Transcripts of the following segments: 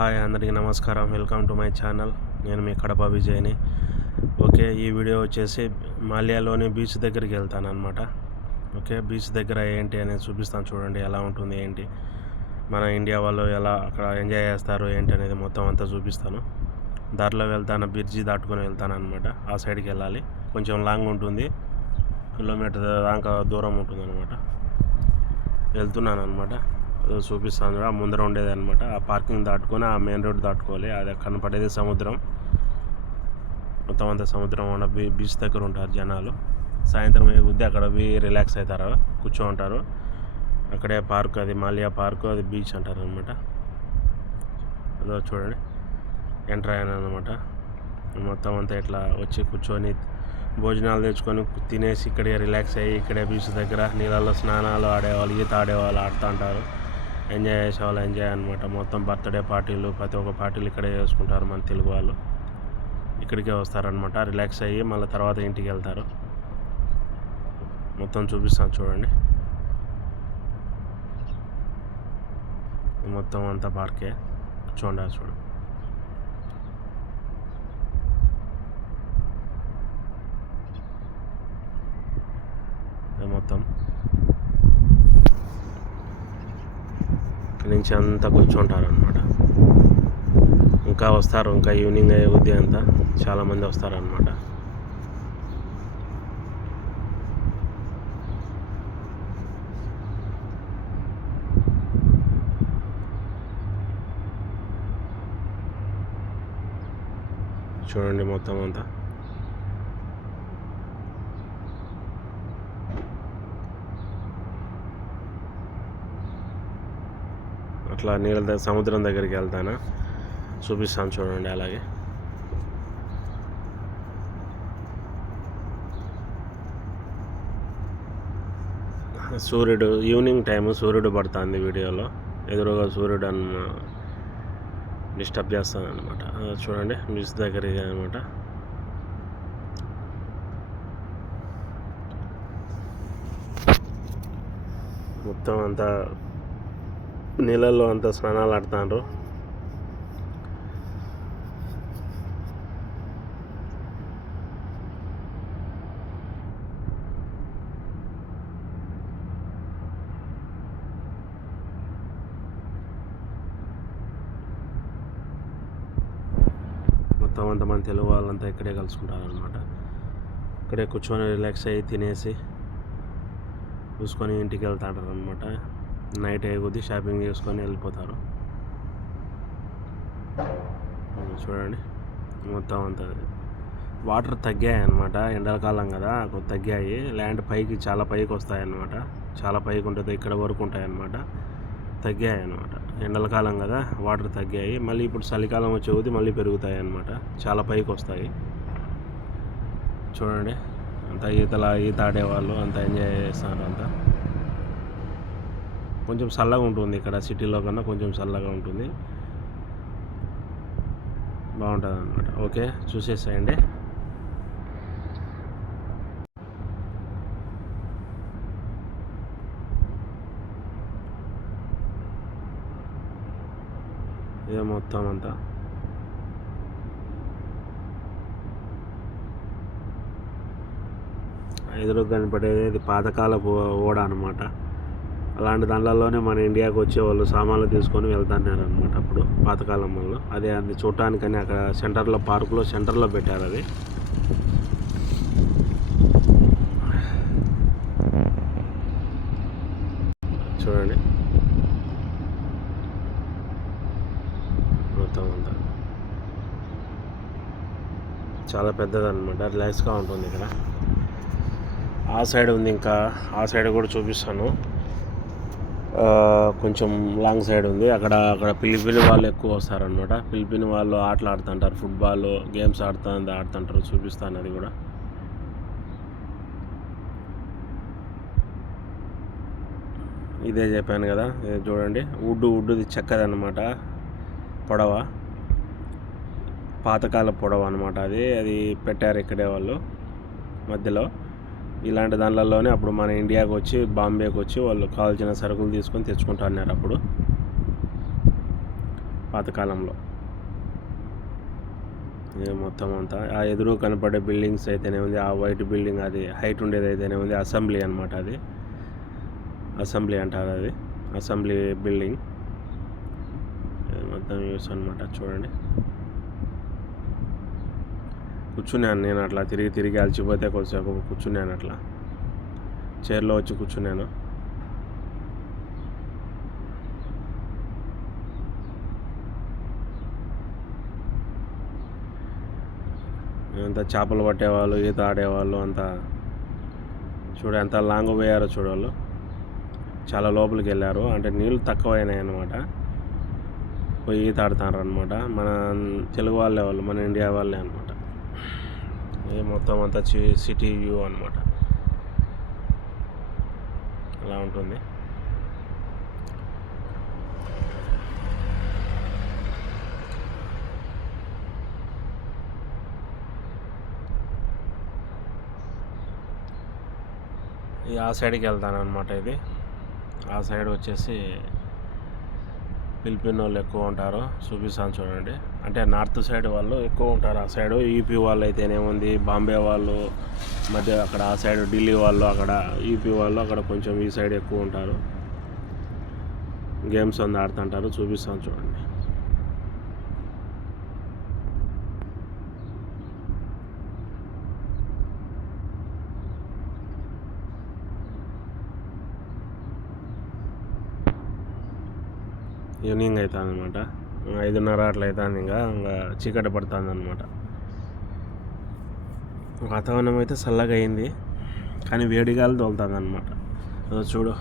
Hi అందరికీ నమస్కారం. Welcome to my channel. నేను మీ కడప విజయ్ని. ఓకే, ఈ వీడియో వచ్చేసి మాల్యాలోని బీచ్ దగ్గరికి వెళ్తాను అనమాట. ఓకే, బీచ్ దగ్గర ఏంటి అనేది చూపిస్తాను, చూడండి ఎలా ఉంటుంది ఏంటి, మన ఇండియా వాళ్ళు ఎలా అక్కడ ఎంజాయ్ చేస్తారు ఏంటి అనేది మొత్తం అంతా చూపిస్తాను. దారిలో వెళ్తాను, బ్రిడ్జి దాటుకొని వెళ్తాను అనమాట. ఆ సైడ్కి వెళ్ళాలి, కొంచెం లాంగ్ ఉంటుంది, కిలోమీటర్ దాకా దూరం ఉంటుంది అనమాట. వెళ్తున్నాను అనమాట, చూపిస్తాను. ఆ ముందర ఉండేది అనమాట, ఆ పార్కింగ్ దాటుకొని ఆ మెయిన్ రోడ్ దాటుకోవాలి. అది కనపడేది సముద్రం, మొత్తం అంతా సముద్రం. ఉన్న బీచ్ దగ్గర ఉంటారు జనాలు. సాయంత్రం కొద్ది అక్కడ రిలాక్స్ అవుతారు, కూర్చోంటారు. అక్కడే పార్క్, అది మాల్యా పార్క్, అది బీచ్ అంటారు అనమాట. అదో చూడండి, ఎంటర్ అయ్యాను అనమాట. మొత్తం అంతా ఇట్లా వచ్చి కూర్చొని భోజనాలు తెచ్చుకొని తినేసి ఇక్కడే రిలాక్స్ అయ్యి, ఇక్కడే బీచ్ దగ్గర నీళ్ళల్లో స్నానాలు ఆడేవాళ్ళు, ఈత ఆడేవాళ్ళు ఆడుతూ ఉంటారు. ఎంజాయ్ చేసేవాళ్ళు ఎంజాయ్ అనమాట. మొత్తం బర్త్డే పార్టీలు, ప్రతి ఒక్క పార్టీలు ఇక్కడే చేసుకుంటారు. మన తెలుగు వాళ్ళు ఇక్కడికే వస్తారనమాట, రిలాక్స్ అయ్యి మళ్ళీ తర్వాత ఇంటికి వెళ్తారు. మొత్తం చూపిస్తాను చూడండి, మొత్తం అంతా పార్కే. చూడండి చూడండి, మొత్తం ఇక్కడి నుంచి అంతా కూర్చుంటారు అనమాట. ఇంకా వస్తారు, ఇంకా ఈవినింగ్ అయ్యే కొద్దీ అంతా చాలామంది వస్తారనమాట. చూడండి మొత్తం అంతా అట్లా నీళ్ళ సముద్రం దగ్గరికి వెళ్తాను, చూపిస్తాను చూడండి. అలాగే సూర్యుడు, ఈవినింగ్ టైము సూర్యుడు పడుతుంది వీడియోలో. ఎదురుగా సూర్యుడు డిస్టర్బ్ చేస్తాను అనమాట. చూడండి బీచ్ దగ్గరికి అనమాట. మొత్తం అంతా నీళ్ళల్లో అంతా స్నానాలు ఆడుతారు. మొత్తం అంతా మన తెలుగు వాళ్ళంతా ఇక్కడే కలుసుకుంటారు అనమాట. ఇక్కడే కూర్చొని రిలాక్స్ అయ్యి తినేసి చూసుకొని ఇంటికి వెళ్తారు అనమాట. నైట్ అయ్యే కొద్దీ షాపింగ్ చేసుకొని వెళ్ళిపోతారు. చూడండి మొత్తం అంతా వాటర్ తగ్గాయి అనమాట. ఎండాకాలం కదా, కొంచెం తగ్గాయి. ల్యాండ్ పైకి, చాలా పైకి వస్తాయి అన్నమాట. చాలా పైకి ఉంటుంది, ఇక్కడ వరకు ఉంటాయి అన్నమాట. తగ్గాయి అనమాట. ఎండలకాలం కదా, వాటర్ తగ్గాయి. మళ్ళీ ఇప్పుడు చలికాలం వచ్చే కొద్దీ మళ్ళీ పెరుగుతాయి అన్నమాట, చాలా పైకి వస్తాయి. చూడండి అంతా ఈత ఆడేవాళ్ళు అంతా ఎంజాయ్ చేస్తారు. అంతా కొంచెం చల్లగా ఉంటుంది ఇక్కడ, సిటీలో కన్నా కొంచెం చల్లగా ఉంటుంది, బాగుంటుంది అన్నమాట. ఓకే, చూసేసేయండి. ఇదే మొత్తం అంతా ఎదురు కనపడేది ఇది పాతకాలపు ఓడ అనమాట. అలాంటి దాంట్లలోనే మన ఇండియాకి వచ్చేవాళ్ళు సామాన్లు తీసుకొని వెళ్తున్నారు అనమాట అప్పుడు పాతకాలం వాళ్ళు. అది చూడటానికని అక్కడ సెంటర్లో, పార్కులో సెంటర్లో పెట్టారు అది. చూడండి మొత్తం అంతా చాలా పెద్దదన్నమాట, రిలాక్స్గా ఉంటుంది ఇక్కడ. ఆ సైడ్ ఉంది, ఇంకా ఆ సైడ్ కూడా చూపిస్తాను. కొంచెం లాంగ్ సైడ్ ఉంది, అక్కడ ఫిలిపిన్ వాళ్ళు ఎక్కువ వస్తారనమాట. ఫిలిపిన్ వాళ్ళు ఆటలు ఆడుతుంటారు, ఫుట్బాల్ గేమ్స్ ఆడుతుంటారు, చూపిస్తాను అది కూడా. ఇదే చెప్పాను కదా, ఇది చూడండి వుడ్ది చెక్కది అనమాట, పొడవ, పాతకాల పొడవ అనమాట. అది పెట్టారు ఇక్కడే వాళ్ళు మధ్యలో. ఇలాంటి దాంట్లలోనే అప్పుడు మన ఇండియాకి వచ్చి, బాంబేకి వచ్చి వాళ్ళు కావాల్సిన సరుకులు తీసుకొని తెచ్చుకుంటున్నారు అప్పుడు. పాతకాలంలో. ఇది మొత్తం అంతా ఆ ఎదురు కనపడే బిల్డింగ్స్ అయితేనే ఉంది, ఆ వైట్ బిల్డింగ్ అది హైట్ ఉండేది అయితేనే ఉంది అసెంబ్లీ అనమాట. అది అసెంబ్లీ అంటారు, అది అసెంబ్లీ బిల్డింగ్. మొత్తం వ్యూస్ అనమాట. చూడండి, కూర్చున్నాను నేను అట్లా తిరిగి అలసిపోతే కొద్దిసేపు కూర్చున్నాను, అట్లా చైర్లో వచ్చి కూర్చున్నాను. అంతా చేపలు పట్టేవాళ్ళు, ఈత ఆడేవాళ్ళు అంతా. చూడ ఎంత లాంగ్ పోయారో చూడవాళ్ళు, చాలా లోపలికి వెళ్ళారు. అంటే నీళ్ళు తక్కువైనాయి అన్నమాట, పోయి ఈత ఆడుతున్నారు అనమాట. మన తెలుగు వాళ్ళే, వాళ్ళు మన ఇండియా వాళ్ళే అనమాట. ఇది మొత్తం అంతా సిటీ వ్యూ అనమాట, అలా ఉంటుంది. ఆ సైడ్కి వెళ్తాను అనమాట. ఇది ఆ సైడ్ వచ్చేసి ఫిలిపిన్ వాళ్ళు ఎక్కువ ఉంటారు, చూపిస్తాను చూడండి. అంటే నార్త్ సైడ్ వాళ్ళు ఎక్కువ ఉంటారు ఆ సైడు. యూపీ వాళ్ళు అయితేనేముంది, బాంబే వాళ్ళు మధ్య అక్కడ ఆ సైడ్, ఢిల్లీ వాళ్ళు అక్కడ, యూపీ వాళ్ళు అక్కడ కొంచెం ఈ సైడ్ ఎక్కువ ఉంటారు. గేమ్స్ అంతా ఆడుతుంటారు, చూపిస్తాను చూడండి. ఈవినింగ్ అవుతుంది అనమాట, 5:30 అట్లా అవుతుంది. ఇంకా చీకటి పడుతుంది అనమాట. వాతావరణం అయితే చల్లగా అయింది, కానీ వేడిగాలు తోలుతుంది అనమాట. చూడు,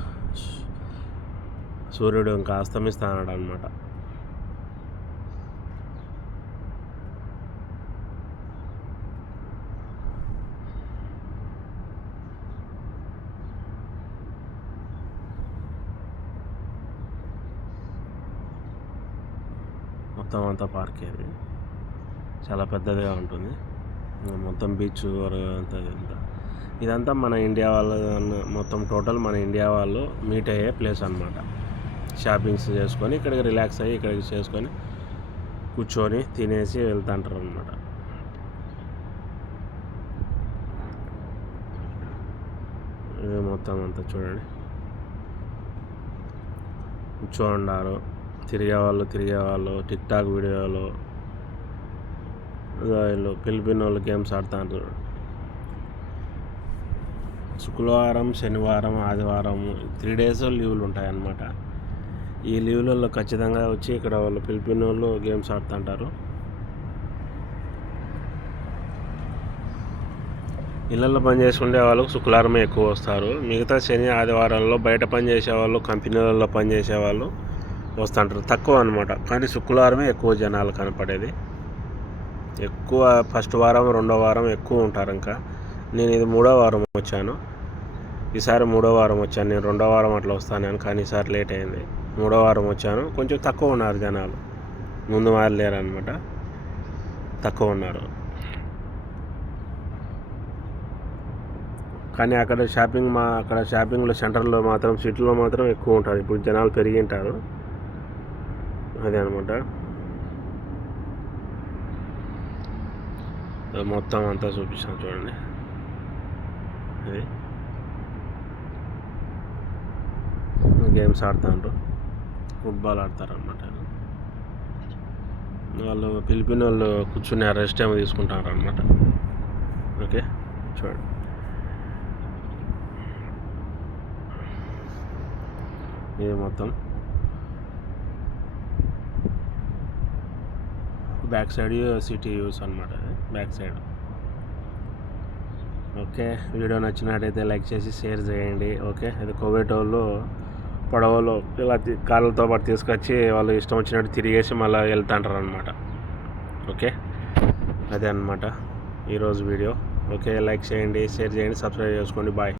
సూర్యుడు ఇంకా అస్తమిస్తున్నాడు అనమాట. మొత్తం అంతా పార్క్, అది చాలా పెద్దదిగా ఉంటుంది. మొత్తం బీచ్ అంతా ఇదంతా మన ఇండియా వాళ్ళు, మొత్తం టోటల్ మన ఇండియా వాళ్ళు మీట్ అయ్యే ప్లేస్ అనమాట. షాపింగ్స్ చేసుకొని ఇక్కడికి రిలాక్స్ అయ్యి ఇక్కడికి చేసుకొని కూర్చొని తినేసి వెళ్తుంటారు అనమాట. ఇది మొత్తం అంతా చూడండి, కూర్చోండారు, తిరిగేవాళ్ళు టిక్ టాక్ వీడియోలు, వీళ్ళు ఫిలిపిన్ వాళ్ళు గేమ్స్ ఆడుతుంటారు. శుక్రవారం, శనివారం, ఆదివారం 3 days లీవులు ఉంటాయన్నమాట. ఈ లీవులలో ఖచ్చితంగా వచ్చి ఇక్కడ వాళ్ళు ఫిలిపిన్ వాళ్ళు గేమ్స్ ఆడుతుంటారు. ఇళ్ళల్లో పని చేసుకునే వాళ్ళు శుక్రవారమే ఎక్కువ వస్తారు. మిగతా శని ఆదివారాల్లో బయట పని చేసేవాళ్ళు, కంపెనీలలో పని చేసేవాళ్ళు వస్తుంటారు, తక్కువ అనమాట. కానీ శుక్రవారమే ఎక్కువ జనాలు కనపడేది. ఎక్కువ ఫస్ట్ వారం, రెండో వారం ఎక్కువ ఉంటారు. ఇంకా నేను ఇది 3వ వారం వచ్చాను, ఈసారి 3వ వారం వచ్చాను. నేను 2వ వారం అట్లా వస్తాను, కానీ ఈసారి లేట్ అయింది. 3వ వారం వచ్చాను, కొంచెం తక్కువ ఉన్నారు జనాలు, ముందు వారు లేరనమాట, తక్కువ ఉన్నారు. కానీ అక్కడ షాపింగ్లో సెంటర్లో మాత్రం, సిటీలో మాత్రం ఎక్కువ ఉంటారు. ఇప్పుడు జనాలు పెరిగి ఉంటారు, అదే అనమాట. మొత్తం అంతా చూపిస్తాను చూడండి. అది గేమ్స్ ఆడుతుంటారు, ఫుట్బాల్ ఆడతారు అన్నమాట. వాళ్ళు ఫిలిపిన్ వాళ్ళు కూర్చుని రెస్ట్ టైం తీసుకుంటారు అన్నమాట. ఓకే, చూడండి. ఇది మొత్తం బ్యాక్ సైడ్ సిటీ వ్యూస్ అనమాట, బ్యాక్ సైడ్. ఓకే, వీడియో నచ్చినట్టయితే లైక్ చేసి షేర్ చేయండి. ఓకే, ఇది కువైట్ వాళ్ళు పడవలు ఇలా కాళ్ళతో పాటు తీసుకొచ్చి వాళ్ళు ఇష్టం వచ్చినట్టు తిరిగేసి మళ్ళీ వెళ్తుంటారు అనమాట. ఓకే, అదే అనమాట ఈరోజు వీడియో. ఓకే, లైక్ చేయండి, షేర్ చేయండి, సబ్స్క్రైబ్ చేసుకోండి. బాయ్.